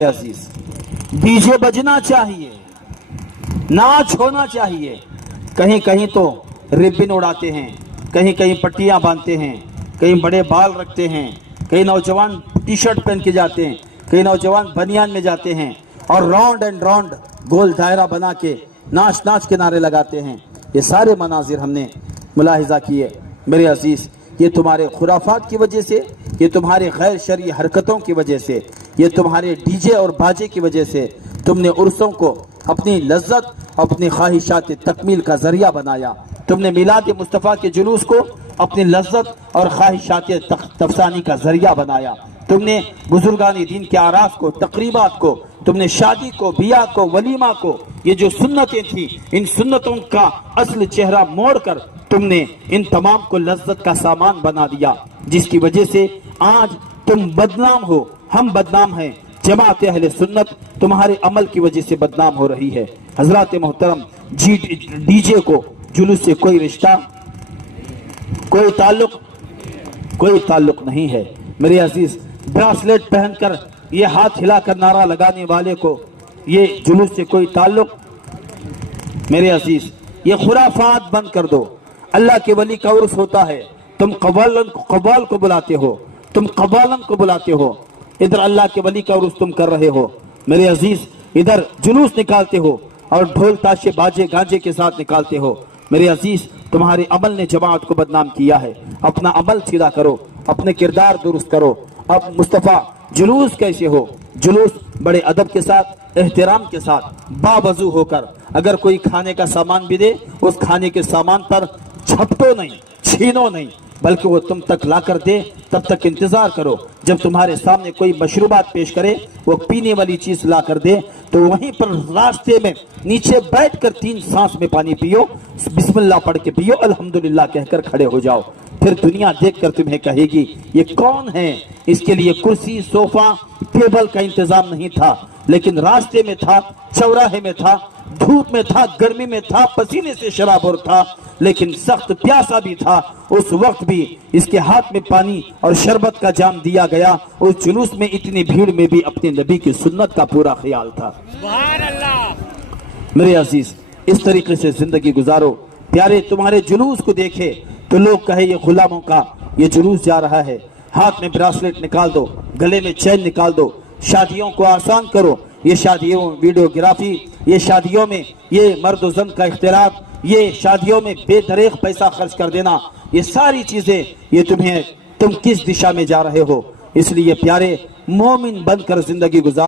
अजीज, DJ बजना चाहिए, नाच होना चाहिए। कहीं कहीं तो रिबन उड़ाते हैं, कहीं कहीं पट्टियां बांधते हैं, कहीं बड़े बाल रखते हैं, कई नौजवान टी शर्ट पहन के जाते हैं, कई नौजवान बनियान में जाते हैं और राउंड एंड राउंड गोल दायरा बना के नाच नाच के नारे लगाते हैं। ये सारे मनाजिर हमने मुलाहिजा किए। मेरे अजीज, ये तुम्हारे खुराफात की वजह से, ये तुम्हारे गैर शरई हरकतों की वजह से, ये तुम्हारे डीजे और बाजे की वजह से तुमने उर्सों को अपनी लज्जत, अपनी ख्वाहिशात तकमील का जरिया बनाया। तुमने मिलाद मुस्तफ़ा के जुलूस को अपनी लज्जत और ख्वाहिशात तफसानी का जरिया बनाया। तुमने बुजुर्गानी दीन के आरास को, तकरीबात को, तुमने शादी को, बिया को, वलीमा को, ये जो सुन्नतें थी, इन सुन्नतों का असल चेहरा मोड़कर तुमने इन तमाम को लज्जत का सामान बना दिया, जिसकी वजह से आज तुम बदनाम हो, हम बदनाम हैं। जमात अहले सुन्नत तुम्हारे अमल की वजह से बदनाम हो रही है। हजरत मोहतरम, डीजे को जुलूस से कोई रिश्ता, कोई ताल्लुक नहीं है। मेरे अजीज, ब्रासलेट पहनकर, ये हाथ हिलाकर नारा लगाने वाले को ये जुलूस से कोई ताल्लुक। मेरे अजीज, ये खुराफात बंद कर दो। अल्लाह के वली का उर्स होता है, तुम कबाल को बुलाते हो, तुम कबालन को बुलाते हो। इधर अल्लाह के वली का उर्स तुम कर रहे हो। मेरे अजीज, इधर जुलूस निकालते हो और ढोल ताशे बाजे गांजे के साथ निकालते हो। मेरे अजीज, तुम्हारे अमल ने जमात को बदनाम किया है। अपना अमल सीधा करो, अपने किरदार दुरुस्त करो। अब मुस्तफ़ा, जुलूस कैसे हो? जुलूस बड़े अदब के साथ, एहतराम के साथ, बावजू होकर। अगर कोई खाने का सामान भी दे, उस खाने के सामान पर झपटो नहीं, छीनो नहीं, बल्कि वो तुम तक ला कर दे, तब तक इंतजार करो। जब तुम्हारे सामने कोई मशरूबात पेश करे, वो पीने वाली चीज ला कर दे, तो वहीं पर रास्ते में नीचे बैठकर 3 सांस में पानी पियो, बिस्मिल्लाह पढ़ के पियो, अल्हम्दुलिल्लाह कहकर खड़े हो जाओ। फिर दुनिया देखकर तुम्हें कहेगी ये कौन है। इसके लिए कुर्सी, सोफा, टेबल का इंतजाम नहीं था, लेकिन रास्ते में था, चौराहे में था, धूप में था, गर्मी में था, पसीने से शराबोर था, लेकिन सख्त प्यासा भी था। उस वक्त भी इसके हाथ में पानी और शरबत का जाम दिया गया। उस जुलूस में इतनी भीड़ में भी अपने नबी की सुन्नत का पूरा ख्याल था। मेरे अजीज, इस तरीके से जिंदगी गुजारो। प्यारे, तुम्हारे जुलूस को देखे तो लोग कहे ये गुलामों का ये जुलूस जा रहा है। हाथ में ब्रासलेट निकाल दो, गले में चैन निकाल दो। शादियों को आसान करो। ये शादियों, वीडियोग्राफी, ये शादियों में ये मर्द और जन का इख्तिलाफ, ये शादियों में बेदरेख पैसा खर्च कर देना, ये सारी चीजें, ये तुम किस दिशा में जा रहे हो? इसलिए प्यारे, मोमिन बनकर जिंदगी गुजार।